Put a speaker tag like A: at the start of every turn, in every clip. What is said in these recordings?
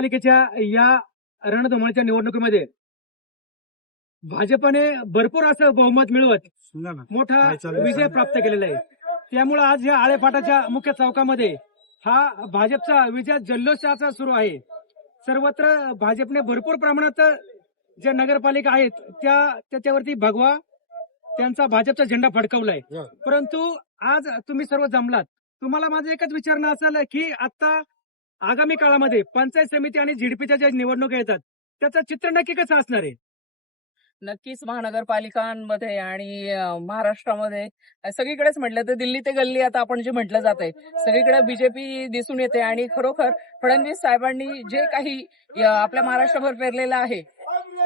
A: नगरपालिकेच्या या रणधुमाळीच्या निवडणुकीमध्ये भाजपने भरपूर असं बहुमत मिळवत मोठा विजय प्राप्त केलेला आहे. त्यामुळे आज या आळेफाटाच्या मुख्य चौकामध्ये हा भाजपचा विजय जल्लोषाचा सुरू आहे. सर्वत्र भाजपने भरपूर प्रमाणात ज्या नगरपालिका आहेत त्या त्याच्यावरती भगवा त्यांचा भाजपचा झेंडा फडकवलाय. परंतु आज तुम्ही सर्व जमलात. तुम्हाला माझं एकच विचारणं असेल की आता आगामी काळामध्ये पंचायत समिती आणि झिडपीच्या ज्या निवडणुका येतात त्याचं चित्र नक्की कसं असणार आहे?
B: नक्कीच महानगरपालिकांमध्ये आणि महाराष्ट्रामध्ये. सगळीकडेच म्हटलं तर दिल्ली ते गल्ली आता आपण जे म्हटलं जात आहे सगळीकडे बीजेपी दिसून येते आणि खरोखर फडणवीस साहेबांनी जे काही आपल्या महाराष्ट्रभर पेरलेलं आहे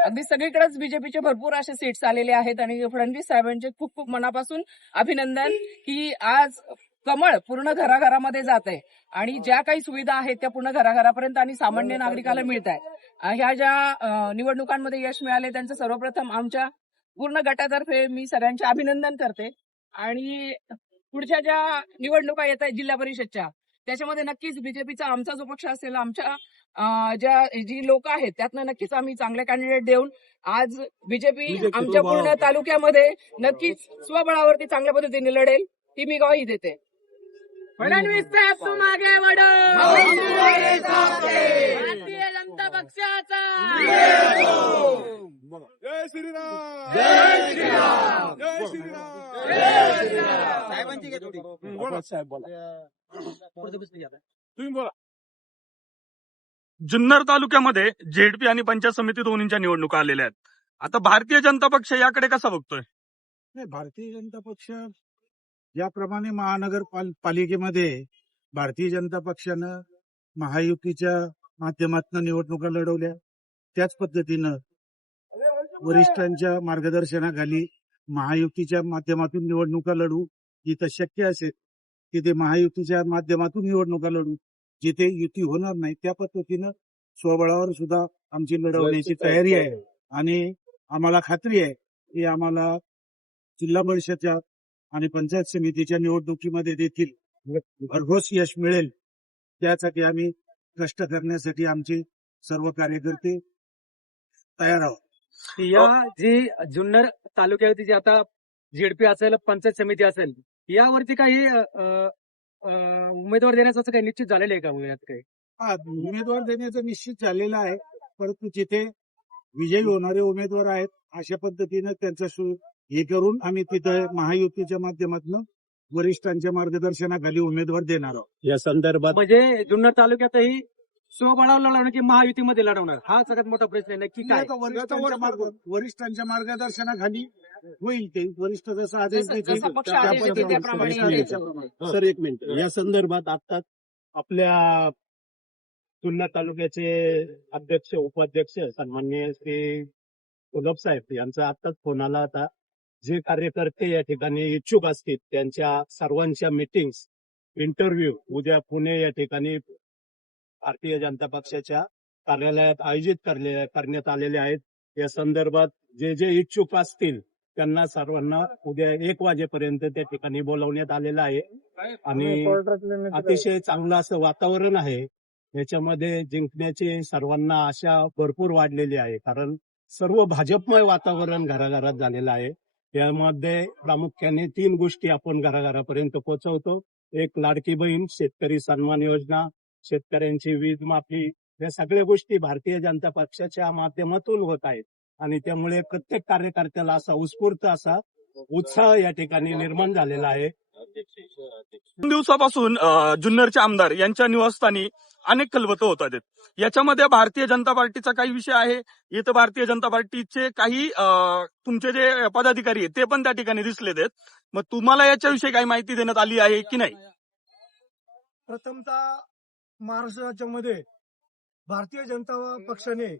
B: अगदी सगळीकडेच बीजेपीचे भरपूर असे सीट्स आलेले आहेत आणि फडणवीस साहेबांचे खूप खूप मनापासून अभिनंदन की आज कमळ पूर्ण घराघरामध्ये जात आहे आणि ज्या काही सुविधा आहेत त्या पूर्ण घराघरापर्यंत आणि सामान्य नागरिकाला मिळत आहे ह्या ज्या निवडणुकांमध्ये यश मिळाले त्यांचं सर्वप्रथम आमच्या पूर्ण गटातर्फे मी सगळ्यांचे अभिनंदन करते. आणि पुढच्या ज्या निवडणुका येत आहेत जिल्हा परिषदच्या त्याच्यामध्ये नक्कीच बीजेपीचा आमचा जो पक्ष असेल. आमच्या ज्या जी लोक आहेत त्यातनं नक्कीच आम्ही चांगले कॅन्डिडेट देऊन आज बीजेपी आमच्या पूर्ण तालुक्यामध्ये नक्कीच स्वबळावरती चांगल्या पद्धतीने लढेल ही मी ग्वाही देते. फडणवीस साहेब तू मागे वडो! भारतीय जनता पक्षाचा!
C: जय श्रीराम! जय श्रीराम! जय श्रीराम!
D: साहेबांची थोडी.
C: बोला. साहेब बोला. तुम्ही बोला.
E: जुन्नर तालुक्यामध्ये झेडपी आणि पंचायत समिती दोन्हीच्या निवडणुका आलेल्या आहेत. आता भारतीय जनता पक्ष याकडे कसा बघतोय?
F: नाही भारतीय जनता पक्ष ज्याप्रमाणे महानगर पाल- पालिकेमध्ये भारतीय जनता पक्षानं महायुतीच्या माध्यमातून निवडणुका लढवल्या. त्याच पद्धतीनं वरिष्ठांच्या मार्गदर्शनाखाली महायुतीच्या माध्यमातून निवडणुका लढू जिथं शक्य असेल तिथे महायुतीच्या माध्यमातून निवडणुका लढू जिथे युती होणार नाही त्या पद्धतीनं स्वबळावर सुद्धा आमची लढवण्याची तयारी आहे. आणि आम्हाला खात्री आहे की आम्हाला जिल्हा परिषदच्या आणि पंचायत समितीच्या निवडणुकीमध्ये देखील भरघोस यश मिळेल त्यासाठी आम्ही कष्ट करण्यासाठी आमचे सर्व कार्यकर्ते तयार आहोत.
A: या जी जुन्नर तालुक्यावरती जी आता झेडपी असेल पंचायत समिती असेल यावरती काही उमेदवार देण्याचं काही निश्चित झालेलं आहे का यात काही?
F: हा उमेदवार देण्याचं निश्चित झालेलं आहे परंतु जिथे विजयी होणारे उमेदवार आहेत अशा पद्धतीनं त्यांचं हे करून आम्ही तिथं महायुतीच्या माध्यमातून वरिष्ठांच्या मार्गदर्शनाखाली उमेदवार देणार आहोत.
D: या संदर्भात
A: म्हणजे जुन्नर तालुक्यातही स्वबळावर लढवणार की महायुतीमध्ये लढवणार हा सगळ्यात मोठा प्रश्न आहे. नक्की काय?
F: वरिष्ठांच्या मार्ग- वरिष्ठांच्या मार्गदर्शनाखाली होईल ते. वरिष्ठ जसं आदेश
B: जसं-
F: देतील
B: जसा पक्ष आदेश देतील
F: त्याप्रमाणे-
B: त्याप्रमाणे
F: त्याप्रमाणे-
B: येईल.
D: सर एक मिनिट. या संदर्भात आता आपल्या जुन्नर तालुक्याचे अध्यक्ष उपाध्यक्ष सन्मान्य श्री उद्धव साहेब यांचा आताच फोन आला होता. जे कार्यकर्ते या ठिकाणी इच्छुक असतील त्यांच्या सर्वांच्या मिटिंग्स इंटरव्ह्यू उद्या पुणे या ठिकाणी भारतीय जनता पक्षाच्या कार्यालयात आयोजित करले करण्यात आलेले आहेत. या संदर्भात जे जे इच्छुक असतील त्यांना सर्वांना उद्या एक वाजेपर्यंत त्या ठिकाणी बोलवण्यात आलेलं आहे. आणि अतिशय चांगलं असं वातावरण आहे. याच्यामध्ये जिंकण्याची सर्वांना आशा भरपूर वाढलेली आहे. कारण सर्व भाजपमय वातावरण घराघरात झालेलं आहे. यामध्ये प्रामुख्याने तीन गोष्टी आपण घराघरापर्यंत पोहोचवतो. एक लाडकी बहीण शेतकरी सन्मान योजना शेतकऱ्यांची वीज माफी या सगळ्या गोष्टी भारतीय जनता पक्षाच्या माध्यमातून होत आहेत. आणि त्यामुळे प्रत्येक कार्यकर्त्याला असा उत्स्फूर्त असा उत्साह या ठिकाणी निर्माण झालेला आहे.
E: दोन दिवसापासून जुन्नरचे आमदार यांच्या निवासस्थानी अनेक कलवतं होत आहेत. याच्यामध्ये भारतीय जनता पार्टीचा काही विषय आहे. इथं भारतीय जनता पार्टीचे काही तुमचे जे पदाधिकारी आहेत ते पण त्या ठिकाणी दिसलेत. आहेत मग तुम्हाला याच्याविषयी काही माहिती देण्यात आली आहे की नाही?
G: प्रथमतः महाराष्ट्र राज्यामध्ये भारतीय जनता पक्षाने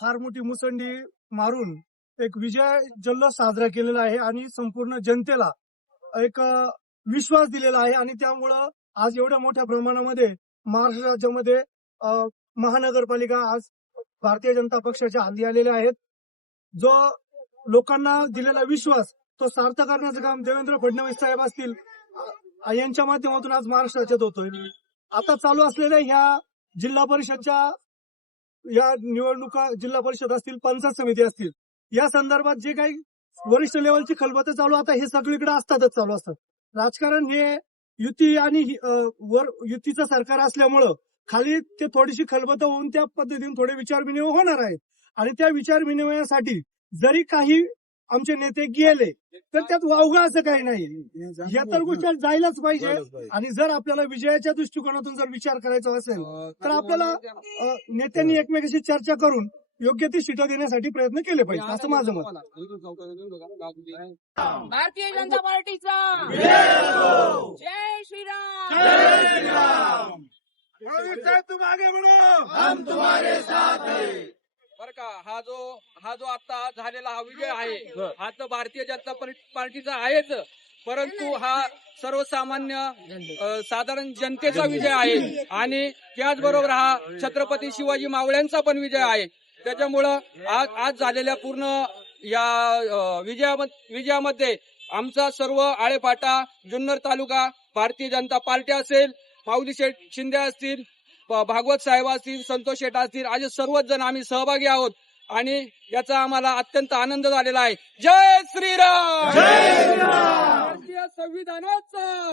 G: फार मोठी मुसंडी मारून एक विजय जल्लोष साजरा केलेला आहे आणि संपूर्ण जनतेला एक विश्वास दिलेला आहे आणि त्यामुळं आज एवढ्या मोठ्या प्रमाणामध्ये महाराष्ट्र राज्यामध्ये महानगरपालिका आज भारतीय जनता पक्षाच्या हाती आलेल्या आहेत. जो लोकांना दिलेला विश्वास तो सार्थ करण्याचं काम देवेंद्र फडणवीस साहेब असतील यांच्या माध्यमातून आज महाराष्ट्र राज्यात होतोय. आता चालू असलेल्या ह्या जिल्हा परिषदच्या या निवडणुका जिल्हा परिषद असतील पंचायत समिती असतील या संदर्भात जे काही वरिष्ठ लेवलची खलबतं चालू आता हे सगळीकडे असतातच चालू असतात. राजकारण हे युती आणि वर युतीचं सरकार असल्यामुळं खाली ते थोडीशी खलबतं होऊन त्या पद्धतीने थोडे विचार विनिमय होणार आहेत. आणि त्या विचार विनिमयासाठी जरी काही आमचे नेते गेले तर त्यात वावगा असं काही नाही. या तर गोष्टी जायलाच पाहिजे. आणि जर आपल्याला विजयाच्या दृष्टिकोनातून जर विचार करायचा असेल तर आपल्याला नेत्यांनी एकमेकाशी चर्चा करून योग्य ती सीटं देण्यासाठी प्रयत्न केले पाहिजे असं माझं मत.
B: भारतीय जनता पार्टीचा जय श्रीराम
C: तुम आगे बढ़ो
E: हम तुम्हारे साथ
H: बर का हा जो हा जो आता झालेला हा विजय आहे हा तर भारतीय जनता पार्टी- पार्टीचा आहेच. परंतु हा सर्वसामान्य अ, साधारण जनतेचा विजय आहे. आणि त्याचबरोबर हा छत्रपती शिवाजी मावळ्यांचा पण विजय आहे. त्याच्यामुळं आज आज झालेल्या पूर्ण या विजयामध्ये आमचा सर्व आळेपाटा जुन्नर तालुका भारतीय जनता पार्टी असेल माऊली शेठ शिंदे असतील भागवत साहेब असतील संतोष शेठ असतील असे सर्वच जण आम्ही सहभागी आहोत आणि याचा आम्हाला अत्यंत आनंद झालेला आहे. जय श्रीराम! भारतीय संविधानाचा!